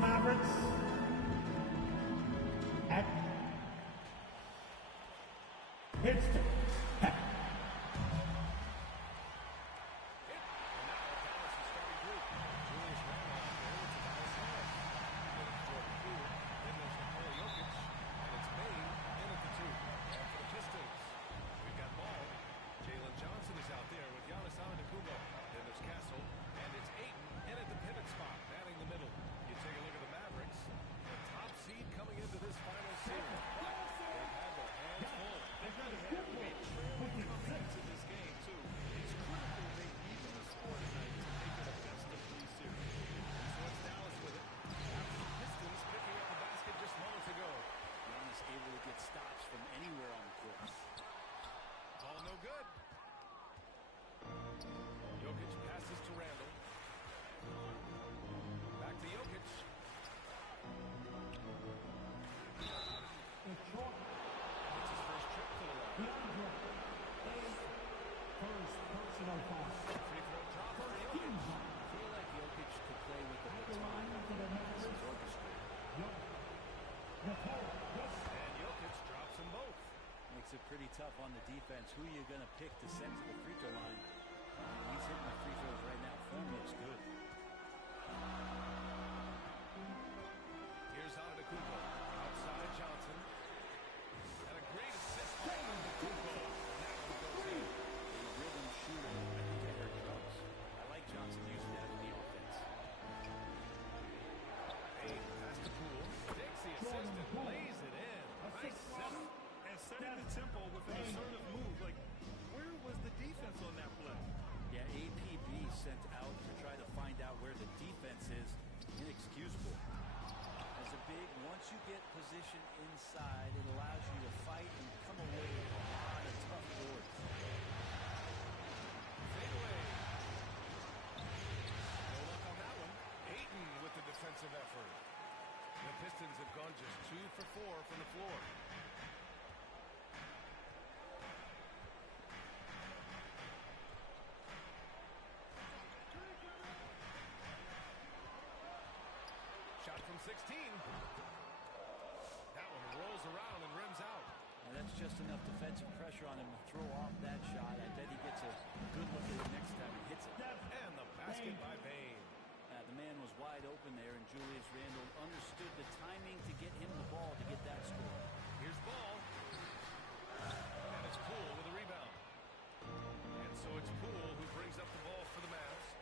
Mavericks. At Houston. Makes it pretty tough on the defense. Who are you going to pick to send to the free throw line? He's hitting the free throws right now. Form looks good. Here's Antetokounmpo. Outside Johnson. And a great assist by Antetokounmpo. That one goes in. A rhythm shooter. I think I heard drums. I like Johnson using that in the offense. Hey, pass to Poole. Takes the assist and lays it in. Nice setup. And setting the tempo with an assertive move. Like, where was the defense on that play? Yeah, APB sent out to try to find out where the defense is. Inexcusable. As a big, once you get position inside, it allows you to fight and come away with a lot of tough boards. Fade away. No luck on that one. Ayton with the defensive effort. The Pistons have gone just 2 for 4 from the floor. Shot from 16. That one rolls around and rims out. And that's just enough defensive pressure on him to throw off that shot. I bet he gets a good look at it next time he hits it. And the basket by Bain. The man was wide open there, and Julius Randle understood the timing to get him the ball to get that score. Here's Ball. And it's Poole with a rebound. And so it's Poole who brings up the ball for the Mavs.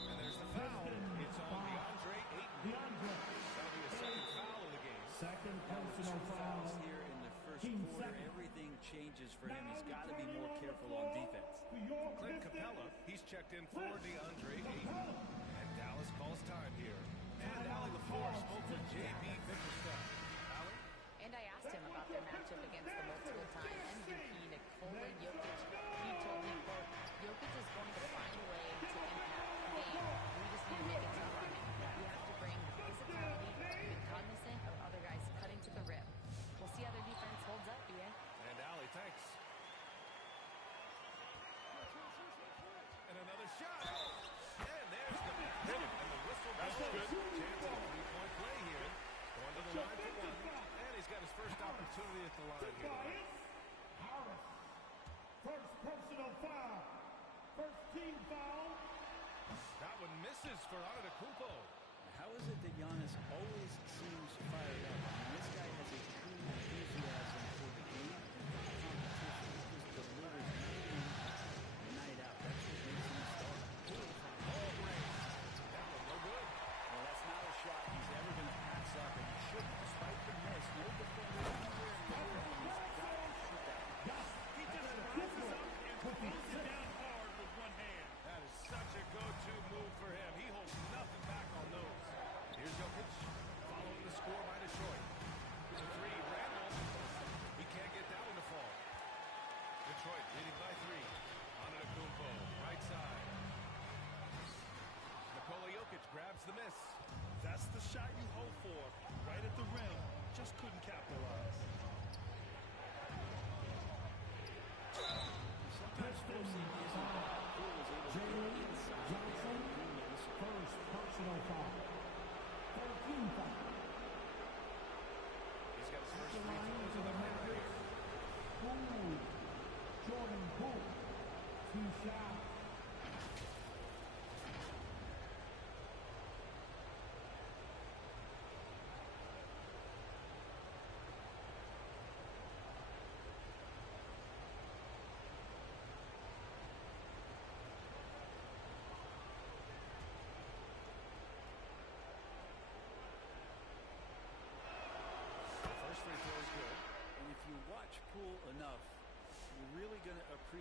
And there's the foul. It's on DeAndre Ayton. That'll be a second foul in the game. Second personal foul here in the first quarter. Everything changes for him. He's got to be more careful on defense. Clint Capella, he's checked in for DeAndre Ayton. And Dallas calls time here. And Allie LaFleur spoke with J.B. Bickerstaff. Allie? And I asked him about their matchup against the multiple-time MVP Nikola Jokic. He told me, quote, Jokic is going to find a way to impact the game. We just need to make it tough on him. We have to bring the physicality, be cognizant of other guys cutting to the rim. We'll see how their defense holds up, BA. And Allie, thanks. And another shot. And there's the hit. And the whistle goes. Chance at a three-point play here. Going to the line for one. And he's got his first opportunity at the line here. Harris. First personal foul. First team foul. That one misses for Antetokounmpo. How is it that Giannis always seems fired up? I mean, this guy has a true enthusiasm for the game and for the competition. He just delivers night in and night out. That's what makes him a star. Oh, great. That one no good. Well, that's not a shot he's ever going to pass up, and he shouldn't, despite the miss. No defender anywhere near him. He's got to shoot that. He just rises up and pulls it down hard with one hand. That is such a go-to move for him. He holds nothing back on those. Here's Jokic, following the score by Detroit. The three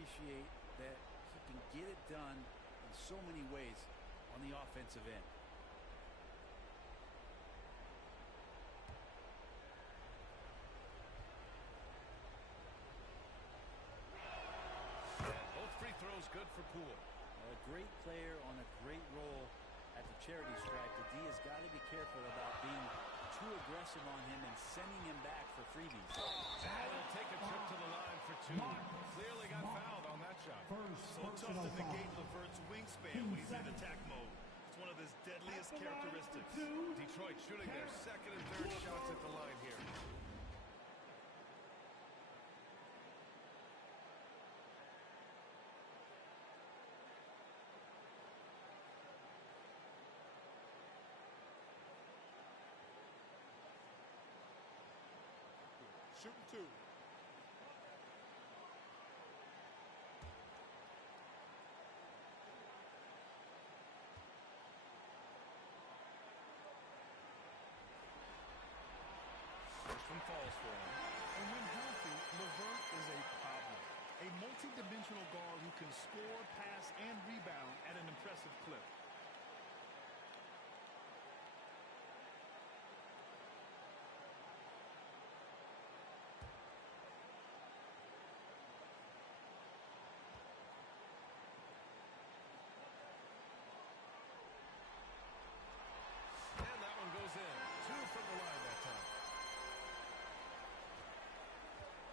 appreciate that he can get it done in so many ways on the offensive end. Both free throws good for Poole. A great player on a great role at the charity stripe. The D has got to be careful about being too aggressive on him and sending him back for freebies. And he'll take a trip to the line for two. Clearly got fouled on that shot. So tough to negate LeVert's wingspan when he's in attack mode. It's one of his deadliest characteristics. Detroit shooting their second and third shots at the line here. Shooting two. First one falls for him. And when healthy, LeVert is a problem. A multi-dimensional guard who can score, pass, and rebound at an impressive clip. And that one goes in. Two from the line that time.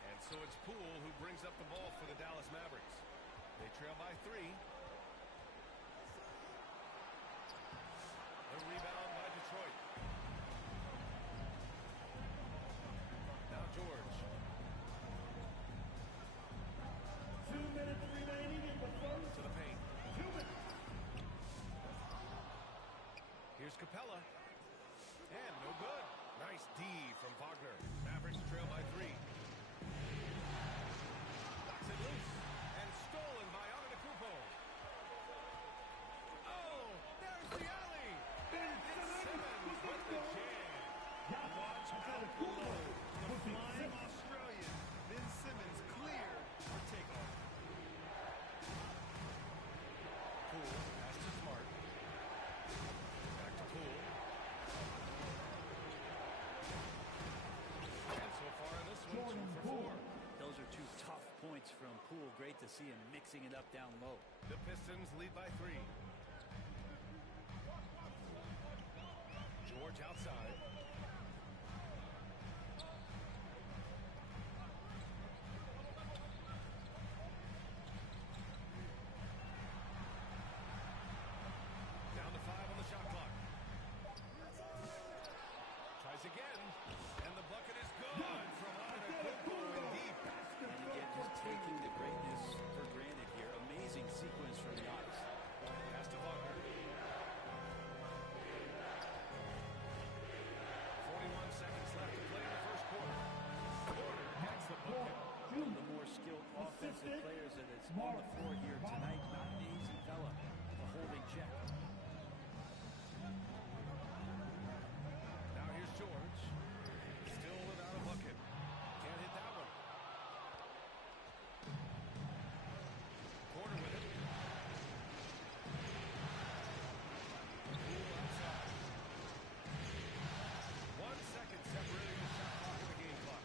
And so it's Poole who brings up the ball for the Dallas Mavericks. They trail by 3. The rebound by Detroit. Now George. 2 minutes remaining in the first. To the paint. 2 minutes. Here's Capella. And no good. Nice D from Wagner. Mavericks trail by 3. Knocks it loose. And stolen by Antetokounmpo. Oh, there's the alley. And it's Simmons with the jam. Watch Antetokounmpo, the flying Australian. Ben Simmons clear for takeoff. Poole, pass to Smart. Back to Poole. And so far in this one, 2 for 4. Those are two tough points from Poole. Great to see him mixing it up down low. The Pistons lead by 3. George outside. Down to 5 on the shot clock. Tries again. And the bucket is good from Antetokounmpo in deep. And again, just taking the greatness for granted here. Amazing sequence from Giannis. Pass to Wagner. 41 seconds left to play in the first quarter. Porter gets the bucket. One of the more skilled offensive players that is on the floor here tonight. Not an easy fella to hold in check. Now here's George. Still without a bucket. Can't hit that one. Porter with it. Poole outside. 1 second separating the shot clock and the game clock.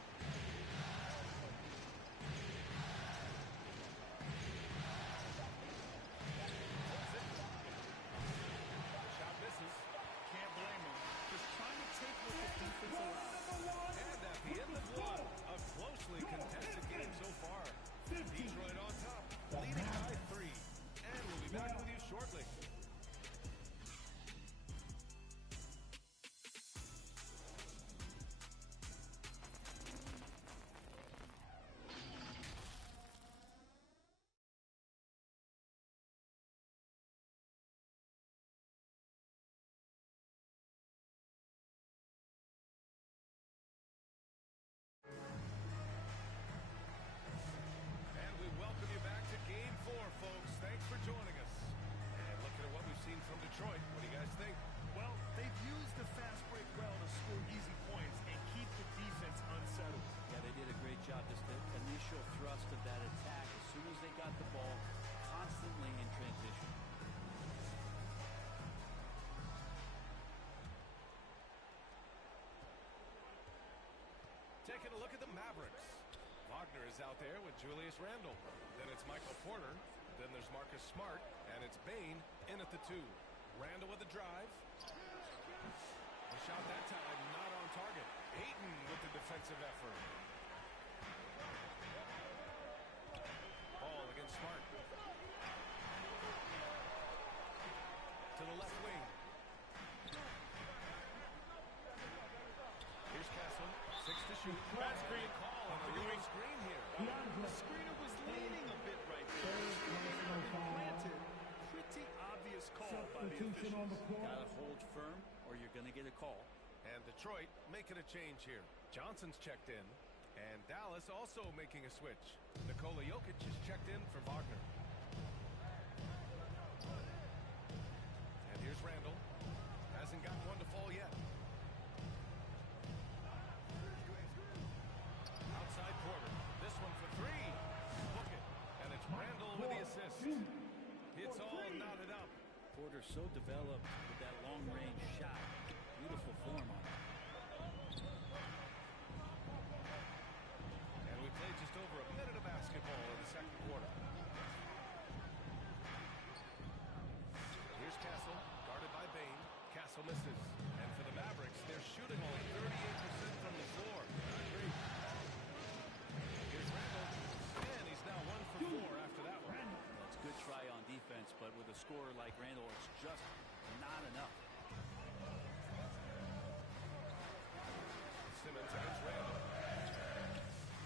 taking a look at the Mavericks. Wagner is out there with Julius Randle. Then it's Michael Porter. Then there's Marcus Smart. And it's Bane in at the 2. Randle with the drive. The shot that time not on target. Ayton with the defensive effort. Ball against Smart. To the left wing. Here's Castle. 6 to shoot. Bad screen call on the going screen here. The screener was leaning a bit right there. Granted, pretty obvious call by the officials. Gotta hold firm or you're gonna get a call. And Detroit making a change here. Johnson's checked in. And Dallas also making a switch. Nikola Jokic is checked in for Wagner. And here's Randle. Hasn't got one to fall yet. Outside Porter. This one for 3. Book it. And it's Randle with the assist. It's all knotted up. Porter's so developed with that long-range shot. Beautiful form on it. And we played just over a minute of basketball in the second quarter. Here's Castle, guarded by Bane. Castle misses. And for the Mavericks, they're shooting only 38% from the floor. Here's Randle. And he's now 1 for 4 after that one. That's a good try on defense, but with a scorer like Randle, it's just not enough. Simmons against Randle.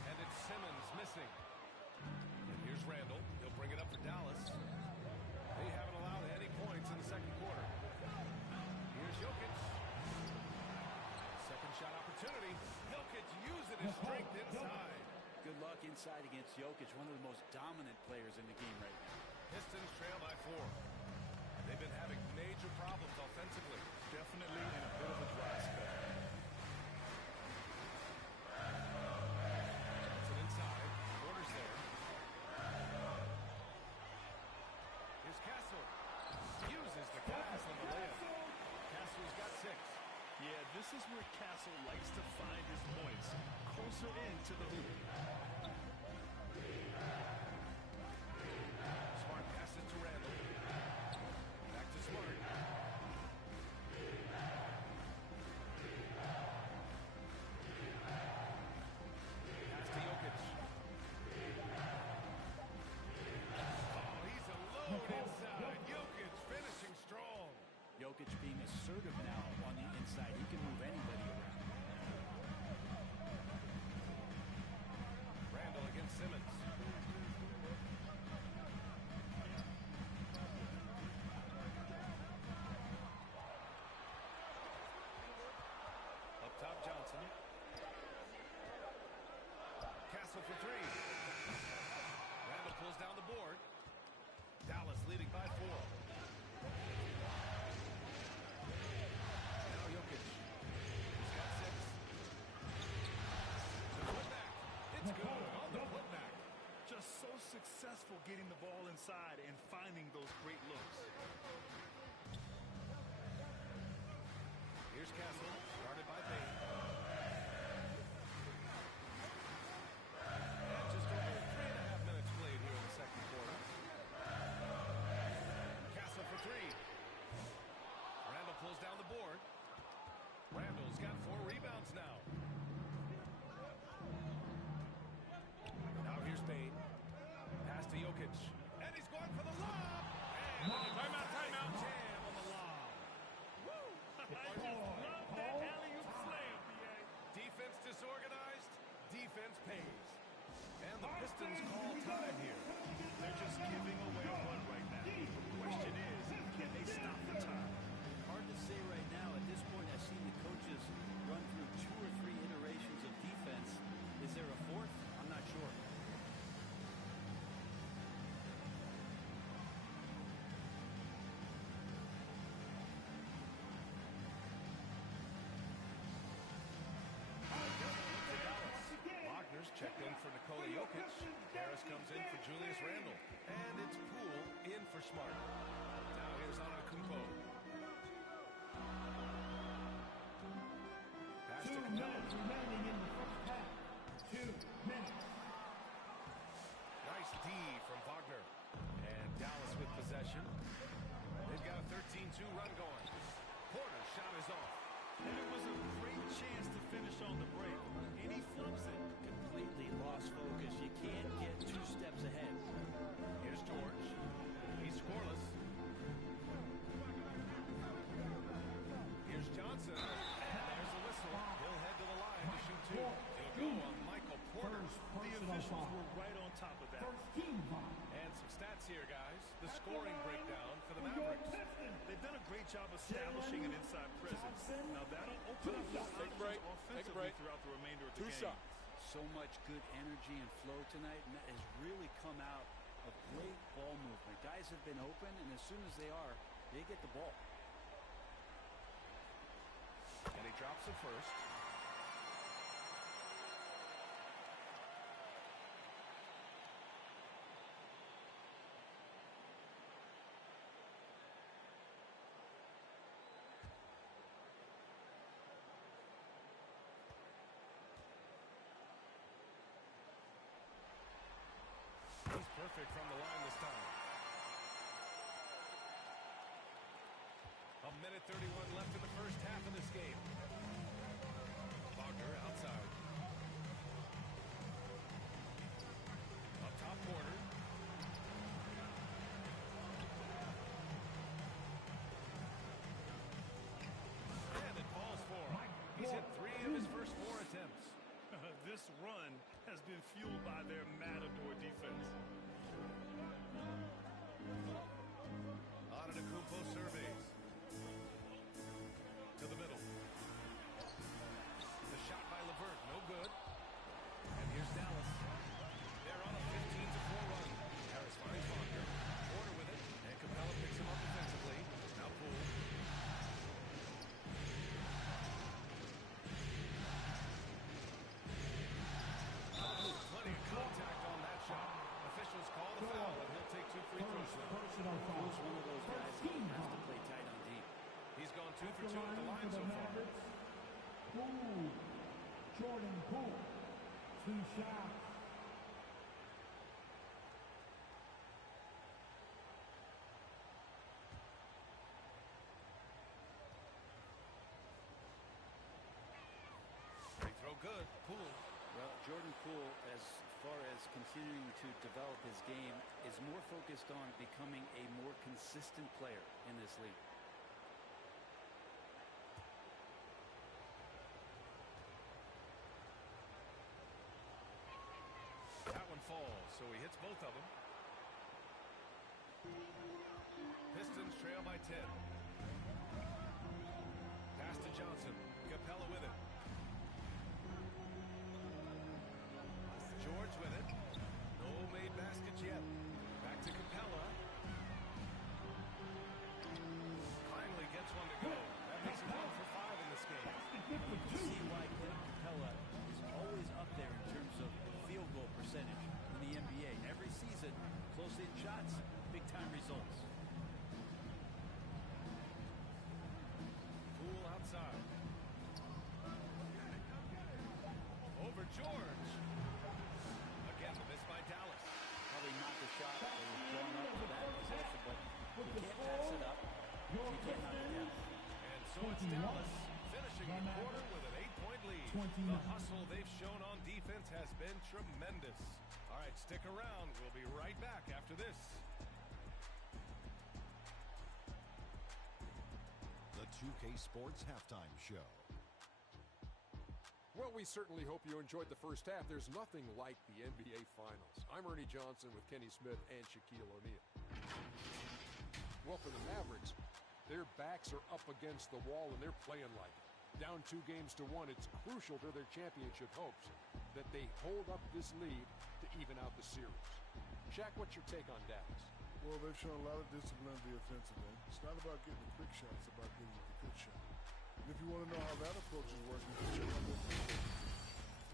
And it's Simmons missing. And here's Randle. He'll bring it up for Dallas. They haven't allowed any points in the second quarter. Here's Jokic. Second shot opportunity. Jokic using his strength inside. Good luck inside against Jokic, one of the most dominant players in the game right now. Pistons trail by 4. They've been having major problems offensively. Definitely in a bit of a dry spell. Johnson inside. Porter's there. Here's Castle. Uses the glass on the layup. Castle's got 6. Yeah, this is where Castle likes to find his points. Closer into the hoop. Smart passes to Randle. Back to Smart. Pass to Jokic. Oh, he's alone inside. Jokic finishing strong. Jokic being assertive now on the inside. He can move anybody around. Randle against Simmons. Up top, Johnson. Castle for 3. Randle pulls down the board. Dallas leading by 4. Now Jokic. He's got 6. The putback. It's good on the putback. Just so successful getting the ball inside and finding those great looks. Here's Castle, guarded by Bane. And just over 3.5 minutes played here in the second quarter. Castle for 3. Randle pulls down the board. Randle's got 4 rebounds now. Now here's Bane. Pass to Jokic. And he's going for the lob. And timeout. Jam on the lob. I just love that alley-oop slam, BA. Defense disorganized. Defense pays. And the Pistons call time here. They're just giving away a run right now. The question is, can they stop the time? Hard to say right now. At this point, I've seen the coaches run through 2 or 3 iterations of defense. Is there a 4th? I'm not sure. Wagner's checked in for Nikola Jokic. Harris comes in for Julius Randle. And it's Poole in for Smart. Now here's Antetokounmpo. Pass to Capella. remaining in the first half. officials were right on top of that. And some stats here, guys. The scoring breakdown for the Mavericks. They've done a great job establishing an inside presence. Now that'll open up more options offensively throughout the remainder of the game. So much good energy and flow tonight, and that has really come out of great ball movement. Guys have been open, and as soon as they are, they get the ball. And he drops it first. He's perfect from the line this time. A minute 31 left in the first half of this game. Wagner outside. Up top corner. And it falls for him. He's hit 3 of his first 4 attempts. This run has been fueled by their Matador defense. Antetokounmpo surveys. To the middle. The shot by LeVert, no good. And here's Dallas. They're on a 15-4 run. Harris finds Wagner. Porter with it. And Capella picks him up defensively. Now Poole. Plenty of contact on that shot. Officials call the foul, and he'll take 2 free throws now. Poole's one of those guys that has to play tight on deep. He's gone 2 for 2 at the line so far. Jordan Poole, 2 shots. Free throw good. Poole. Well, Jordan Poole, as far as continuing to develop his game, is more focused on becoming a more consistent player in this league. That one falls, so he hits both of them. Pistons trail by 10. Pass to Johnson. Capella with it. George with it. No made baskets yet. Back to Capella. Finally gets one to go. That makes it 1 for 5 in this game. You can see why Clint Capella is always up there in terms of field goal percentage in the NBA. Every season, close-in shots, big-time results. Poole outside. Over George. Again, the miss by Dallas. Probably not the shot that was drawn up for that possession, but you can't pass it up. You can't knock it down. And so it's Dallas finishing the quarter with an 8-point lead. The hustle they've shown on defense has been tremendous. All right, stick around. We'll be right back after this. The 2K Sports Halftime Show. Well, we certainly hope you enjoyed the first half. There's nothing like the NBA Finals. I'm Ernie Johnson with Kenny Smith and Shaquille O'Neal. Well, for the Mavericks, their backs are up against the wall and they're playing like it. Down 2-1, it's crucial to their championship hopes that they hold up this lead to even out the series. Shaq, what's your take on Dallas? Well, they've shown a lot of discipline on the offensive end. It's not about getting a quick shot, it's about getting the good shot. And if you want to know how that approach is working, you can check out their defense.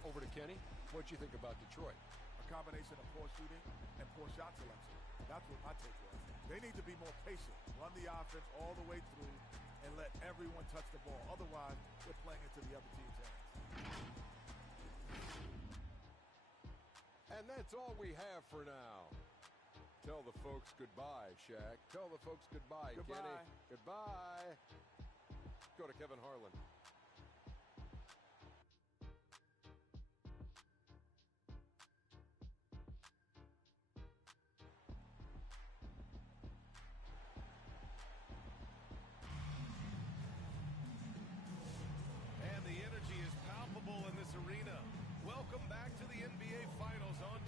Over to Kenny. What'd you think about Detroit? A combination of poor shooting and poor shot selection. That's what my take was. They need to be more patient, run the offense all the way through, and let everyone touch the ball. Otherwise, they're playing into the other team's hands. And that's all we have for now. Tell the folks goodbye, Shaq. Tell the folks goodbye, Goodbye. Kenny. Goodbye. Go to Kevin Harlan. And the energy is palpable in this arena. Welcome back to the NBA Finals on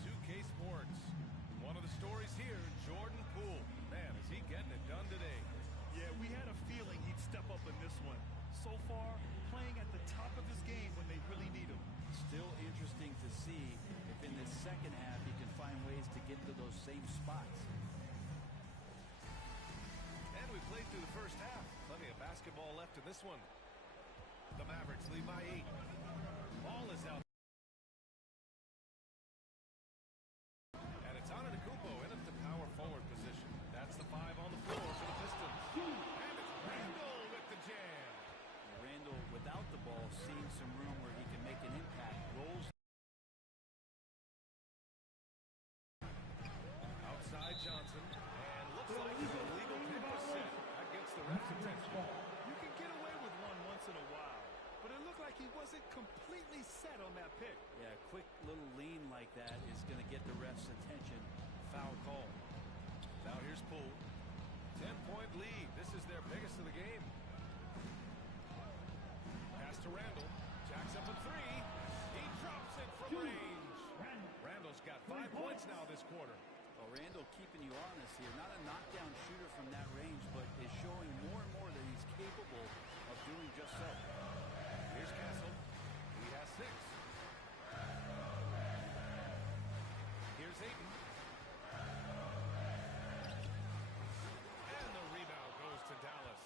this one. The Mavericks lead by 8. Ball is out. And it's Antetokounmpo in at the power forward position. That's the 5 on the floor for the Pistons. And it's Randall with the jam. Randall, without the ball, seeing some room where he can make an impact. Rolls. Outside Johnson. And looks like an illegal pick was set. That gets the ref's attention. You can get away with one once in a while, but it looked like he wasn't completely set on that pick. Yeah, a quick little lean like that is going to get the ref's attention. Foul call. Now here's Poole. 10-point lead. This is their biggest of the game. Pass to Randall. Jacks up a 3. He drops it from range. Randall's got 5 points now this quarter. Well, Randall keeping you honest here. Not a knockdown shooter from that range, but is showing more and more that he's capable of doing just so. Here's Castle. He has 6. Here's Ayton. And the rebound goes to Dallas.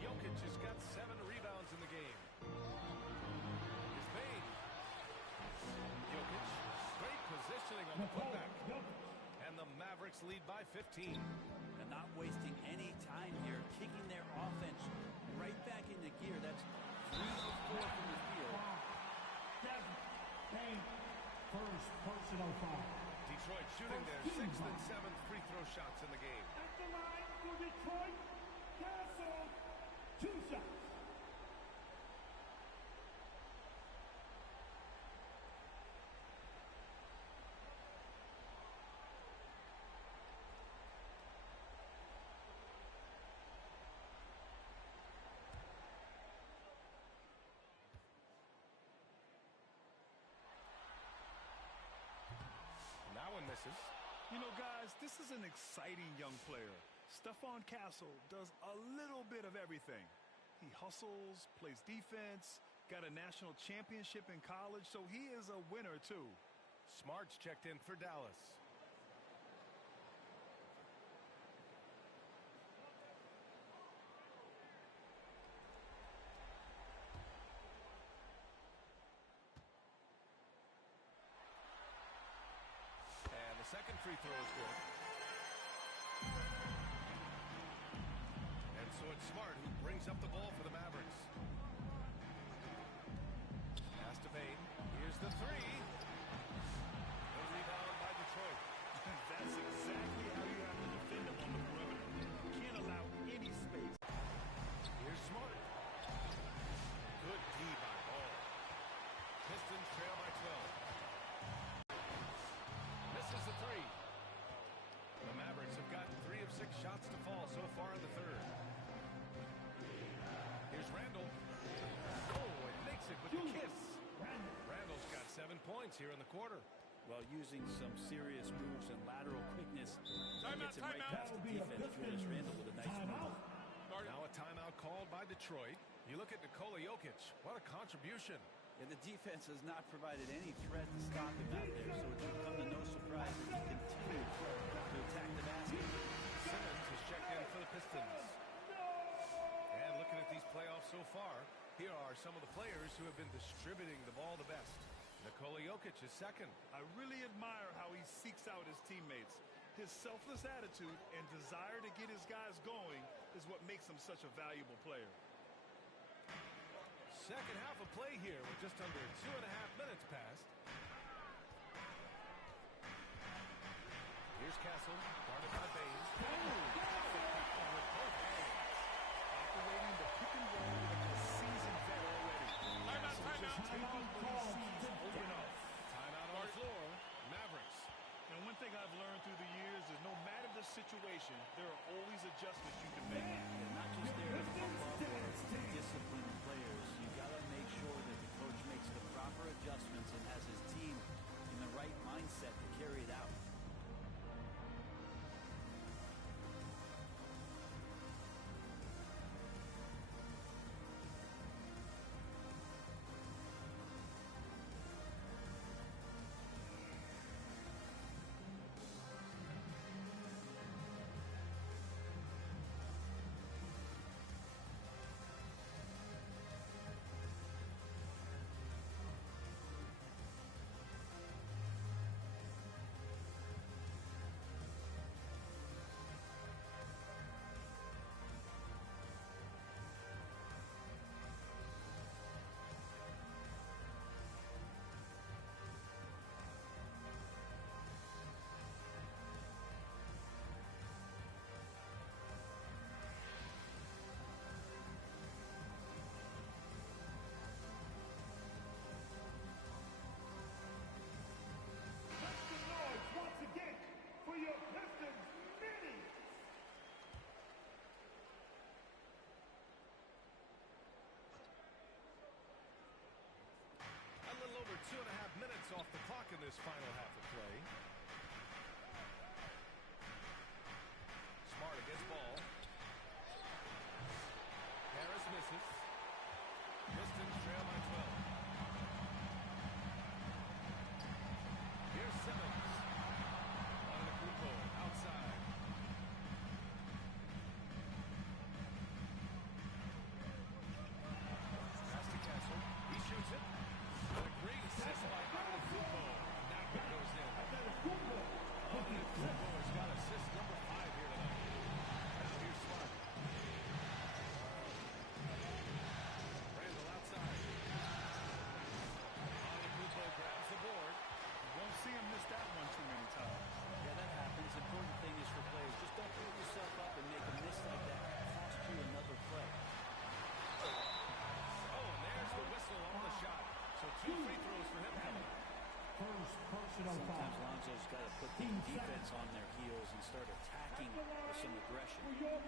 Jokic has got 7 rebounds in the game. Here's Bane. Jokic. Great positioning on the putback. And the Mavericks lead by 15. And not wasting any time here, kicking their offense right back into gear. That's 3 of 4 from the field. First personal foul. Detroit shooting their 6th and 7th free throw shots in the game. At the line for Detroit, Castle, 2 shots. Misses. You know, guys, this is an exciting young player. Stephon Castle does a little bit of everything. He hustles, plays defense, got a national championship in college, so he is a winner, too. Smart's checked in for Dallas. Second free throw is good. And so it's Smart who brings up the ball for the Mavericks. Pass to Bane. Here's the 3. The rebound by Detroit. That's exactly how you have to defend him on the perimeter. You can't allow any space. Here's Smart. Good D by Ball. Pistons trail by 12. Misses the 3. The Mavericks have gotten 3 of 6 shots to fall so far in the third. Here's Randall. Oh, and makes it with the kiss. Randall's got 7 points here in the quarter. Well, using some serious moves and lateral quickness, gets it right past the defense. Julius Randall with a nice move. Now a timeout called by Detroit. You look at Nikola Jokic. What a contribution. And the defense has not provided any threat to stop him out there, so it should come to no surprise that he continues to attack the basket. Simmons has checked in for the Pistons. And looking at these playoffs so far, here are some of the players who have been distributing the ball the best. Nikola Jokic is second. I really admire how he seeks out his teammates. His selfless attitude and desire to get his guys going is what makes him such a valuable player. Second half of play here with just under 2.5 minutes passed. Here's Castle, guarded by Bane. With both hands. Operating the pick and roll like a seasoned vet already. Timeout. Taking what he sees open up. Timeout on the floor. Mavericks. And one thing I've learned through the years is no matter the situation, there are always adjustments you can make. And not just there to pump up or discipline players. You got to make sure that the coach makes the proper adjustments and has his team in the right mindset to carry it out. in this final half of play. Smart against ball. Harris misses. Pistons trail by 12. Here's Simmons. On the Kupo, outside. Pass to Castle. He shoots it. And a great assist by Kupo. That one goes in. Kupo has got assist number 5 here tonight. Now here's Smart. Randall outside. Kupo grabs the board. You won't see him miss that one too many times. Yeah, that happens. Important thing is for players, just don't put yourself up and make a miss like that. Cost you another play. Oh, and there's the whistle on the shot. So 2 free throws for him coming up. Sometimes Lonzo's got to put the defense on their heels and start attacking with some aggression.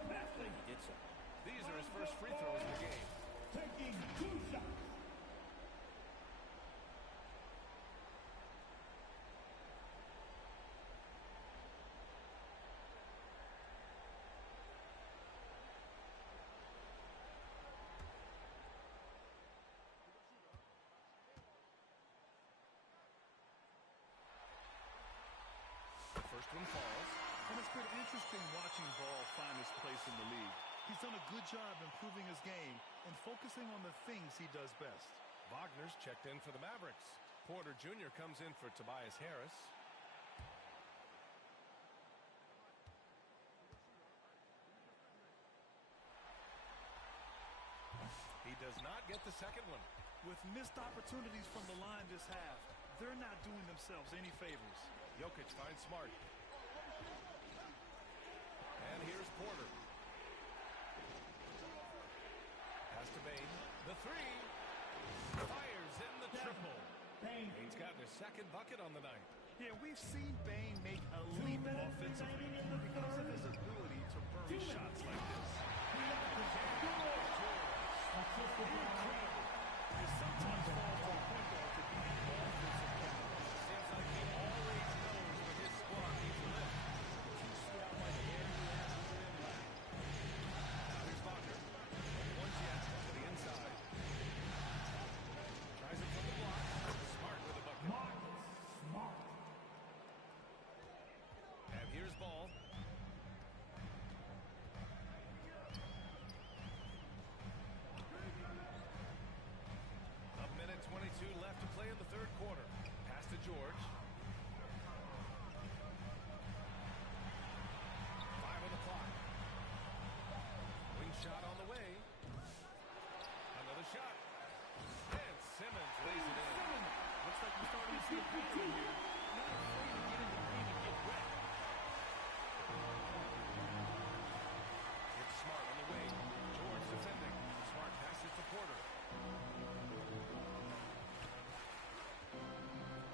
That play, he did so. These are his first free throws in the game. Taking 2 shots. First one falls. And it's been interesting watching Ball find his place in the league. He's done a good job improving his game and focusing on the things he does best. Wagner's checked in for the Mavericks. Porter Jr. comes in for Tobias Harris. He does not get the second one. With missed opportunities from the line this half, they're not doing themselves any favors. Jokic finds Smart. And here's Porter. Pass to Bane. The 3. Fires in the triple. Bane's got their second bucket on the night. Yeah, we've seen Bane make a leap offensively because of his ability to burn shots like this. He sometimes falls to a point guard to be an offensive guy. Seems like he always knows when his squad needs a lift. Now here's Wagner. One jet to the inside. Tries it from the block. Smart with a bucket. Smart. And here's Ball. A minute 22 left to play in the third quarter. Pass to George. 5 on the clock. Wing shot on the way. Another shot. And Simmons lays it in. Looks like we're starting to see a pattern here. Not afraid to get in the paint and get wet. It's Smart on the wing. George defending. Smart passes to Porter.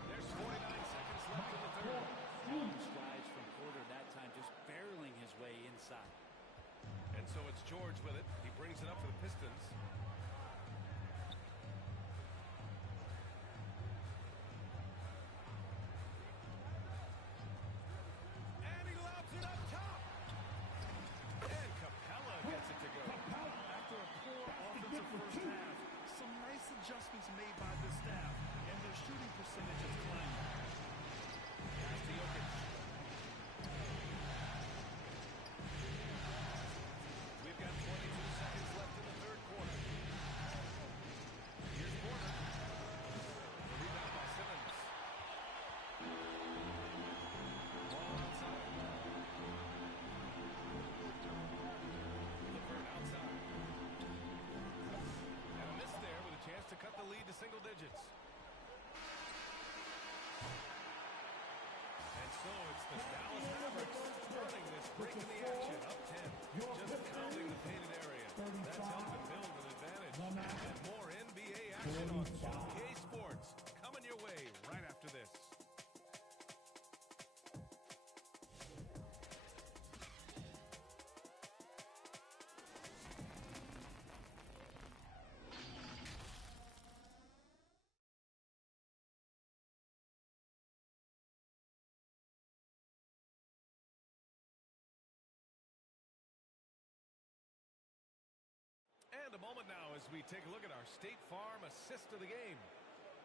There's 49 seconds left in the third. Long strides from Porter that time, just barreling his way inside. And so it's George with it. He brings it up for the Pistons. And he lobs it up top. And Capella gets it to go. After a poor offensive first half, some nice adjustments made by the staff, and their shooting percentage is climbing. Pass to Jokic. We've got 22 seconds left in the third quarter. Here's Porter. Rebound by Simmons. Ball outside. LeVert outside. And a miss there with a chance to cut the lead to single digits. And so it's the Dallas Mavericks running this break in the action, up 10. Just pounding the painted area. That's helping build an advantage. And more NBA action on 2K Sports coming your way right after this. And a moment now as we take a look at our State Farm assist of the game.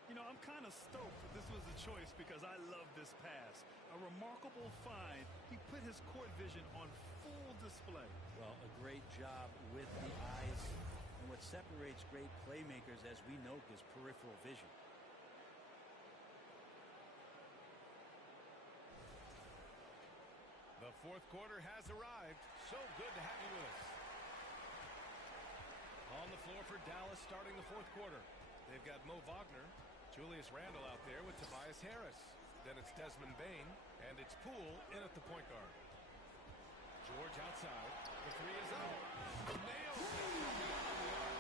You know, I'm kind of stoked that this was a choice because I love this pass. A remarkable find. He put his court vision on full display. Well, a great job with the eyes. And what separates great playmakers, as we note, is peripheral vision. The fourth quarter has arrived. So good to have you with us. On the floor for Dallas starting the fourth quarter. They've got Mo Wagner, Julius Randle out there with Tobias Harris. Then it's Desmond Bane, and it's Poole in at the point guard. George outside. The three is up. Nails it from beyond the arc.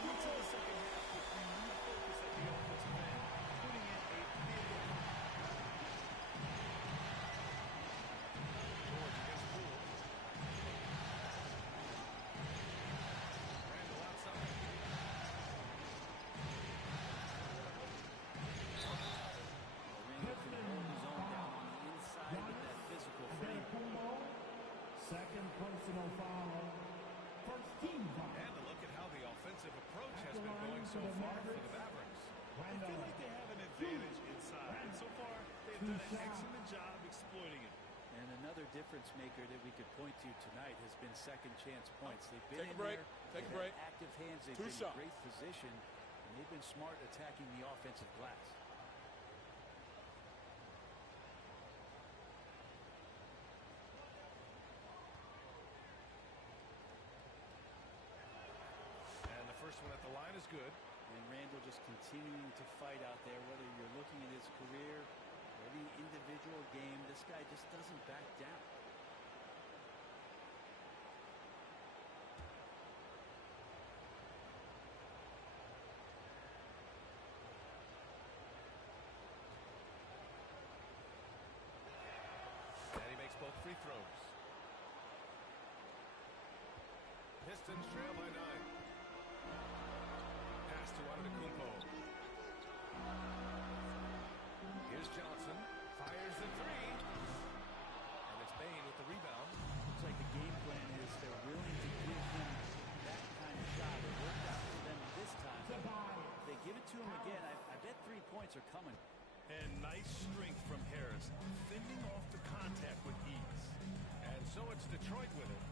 Into the second half with renewed focus at the offensive end, putting in a big George against Poole. Randle outside. Randle can hold his own down on the inside with that physical frame. Second personal foul. First team foul. And a look at how the offensive approach has been going so far for the Mavericks. I feel like they have an advantage inside, and so far they've done an excellent job exploiting it. And another difference maker that we could point to tonight has been second chance points. They've been Take a in break. there, Take a they've break. had active hands, they've Two been shots. in great position, and they've been smart attacking the offensive glass. And the first one at the line is good. And Randle just continuing to fight out there, whether you're looking at his career or any individual game, this guy just doesn't back down. And he makes both free throws. Pistons trail by 9. Pass to Antetokounmpo. Here's Johnson. Fires the three. And it's Bane with the rebound. Looks like the game plan is they're willing to give him that kind of shot. It worked out for them this time. If they give it to him again, I bet 3 points are coming. And nice strength from Harris, fending off the contact with ease. And so it's Detroit with it.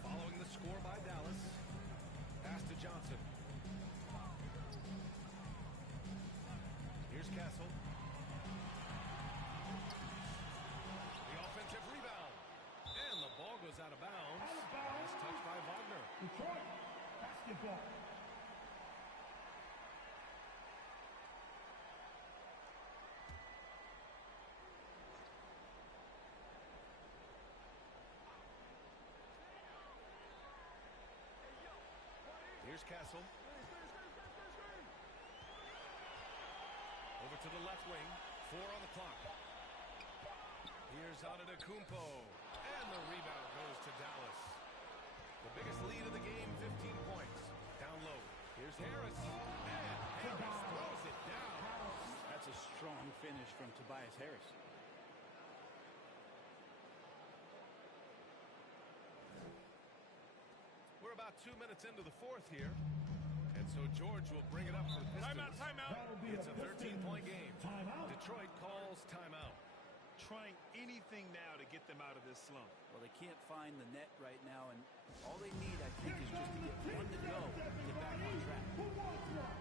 Following the score by Dallas. Pass to Johnson. Here's Castle. The offensive rebound. And the ball goes out of bounds. Last touch by Wagner. Detroit basketball. Here's Castle. Over to the left wing. 4 on the clock. Here's Antetokounmpo. And the rebound goes to Dallas. The biggest lead of the game, 15 points. Down low. Here's Harris. And Harris throws it down. That's a strong finish from Tobias Harris. We're about 2 minutes into the fourth here. And so George will bring it up for the Pistons. Timeout. It's a 13-point game. Detroit calls timeout. Trying anything now to get them out of this slump. Well, they can't find the net right now, and all they need, I think, is just to get one to go and get back on track. Who wants one?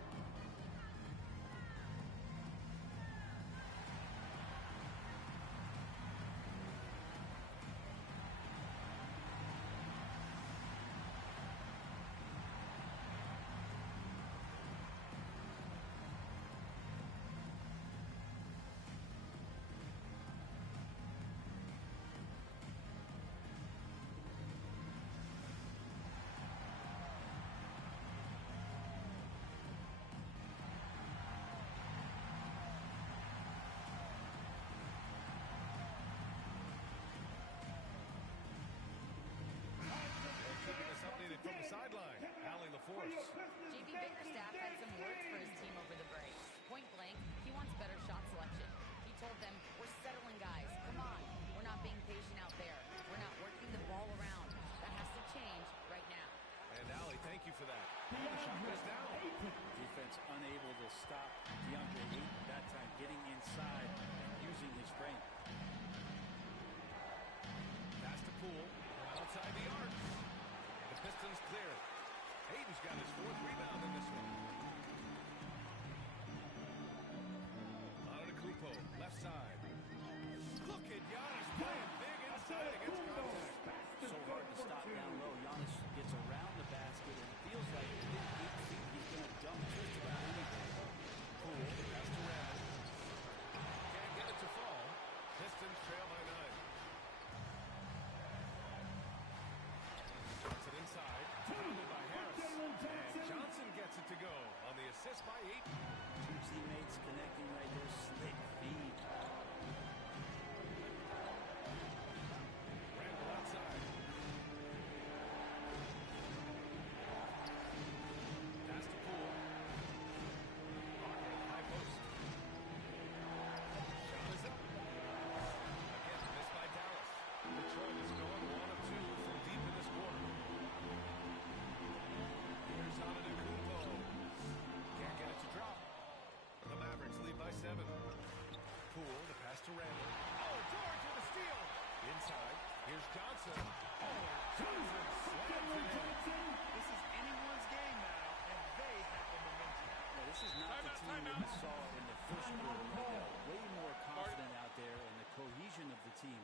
to Randall. Oh, George with a steal. Inside. Here's Johnson. Oh, Johnson slams it in. This is anyone's game now, and they have the momentum. Yeah, this is not the team that we saw in the first quarter. Right now. Way more confident out there, and the cohesion of the team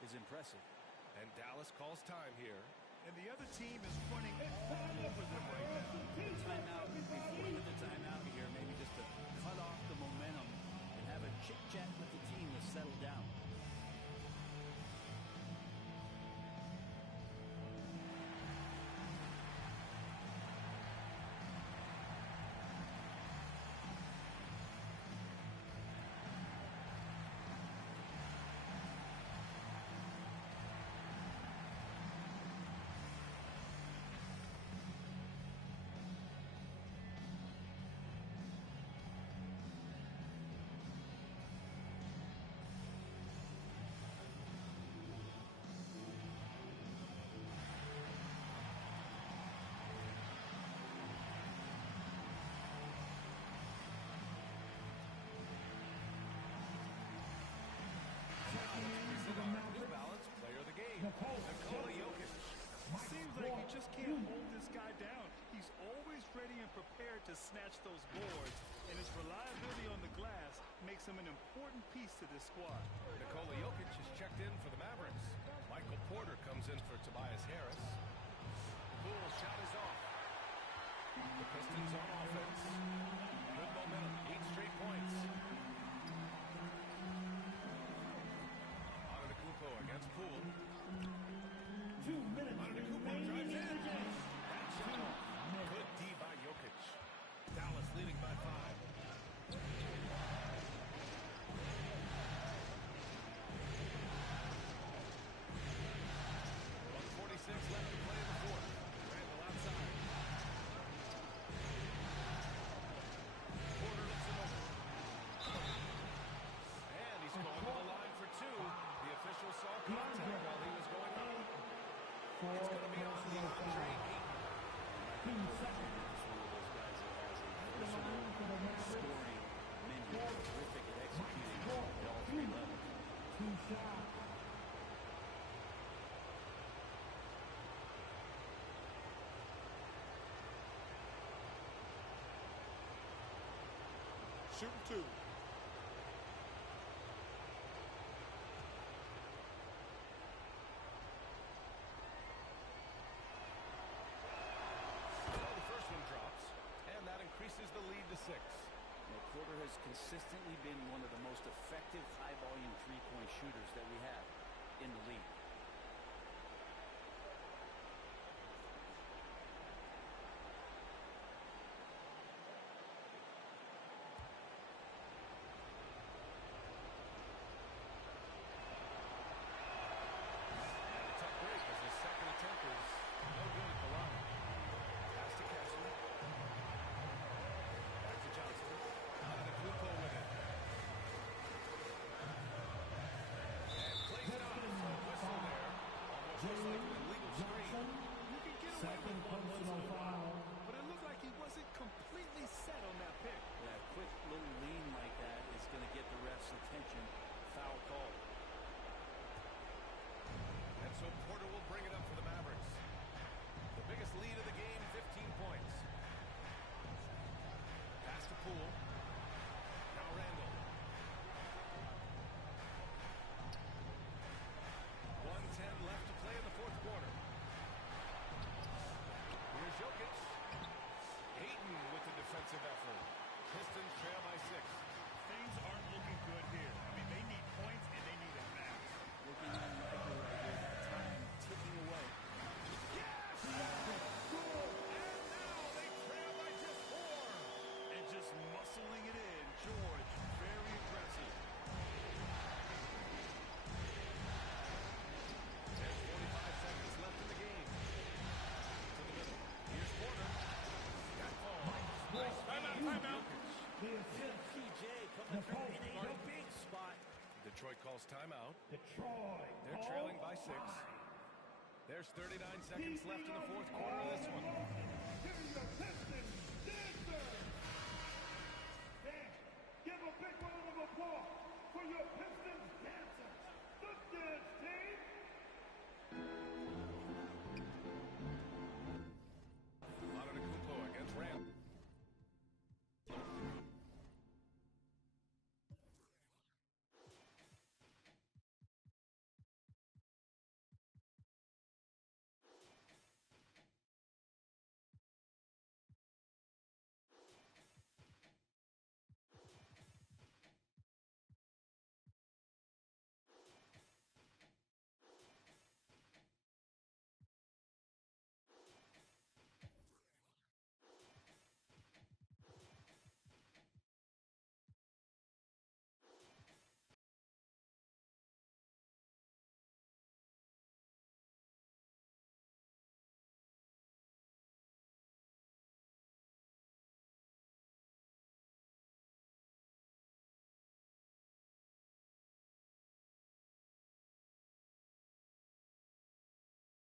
is impressive. And Dallas calls time here. And the other team is running all over them right now. Timeout before the timeout here, maybe just to cut off the momentum and have a chit-chat with the team to settle down. New Balance player of the game, Nikola Jokic. Seems like you just can't hold this guy down. He's always ready and prepared to snatch those boards, and his reliability on the glass makes him an important piece to this squad. Nikola Jokic is checked in for the Mavericks. Michael Porter comes in for Tobias Harris. Poole shot is off. The Pistons on offense. Good momentum, 8 straight points. Antetokounmpo against Poole. 2 minutes Antetokounmpo drives in. That shot off. Good D by Jokic. Dallas leading by 5. 1:46 left to play in the fourth. Randall outside. Porter looks it over. And he's going to the line for 2. The official saw contact while he was going up. It's going to be on the Andre Ayton. Just one of those guys that has a versatile scoring menu, terrific at executing at all 3 levels. 2 shots. Shooting 2. Well, the first one drops, and that increases the lead to 6. Porter has consistently been one of the most effective high-volume three-point shooters that we have in the league. And a tough break as his second attempt is no good at the line. Pass to Kessler. Back to Johnson. Antetokounmpo with it. And plays it off. A whistle there. Almost looks like an illegal screen. You can get away with one whistle, but it looked like he wasn't completely set on that pick. That quick little lean like that is going to get the ref's attention. Foul call. And so Porter will bring it up for the Mavericks. The biggest lead of the game, 15 points. Pass to Poole. Now Randall. 1:10 left to play in the fourth quarter. Here's Jokic. Ayton with the defensive effort. Pistons trail by 6. Things aren't looking good here. I mean, they need points, and they need it now. Looking unlikely right here. Time ticking away. Yes! And now they trail by just 4. And just muscling it in. George, very aggressive. There's 45 seconds left in the game. To the middle. Here's Porter. That ball. Nice Timeout. PJ coming through in a big spot. Detroit calls timeout. Detroit. They're trailing by 6. There's 39 seconds left in the fourth quarter of this one. Here are your Pistons dancers. Dan, give a big round of applause for your Pistons.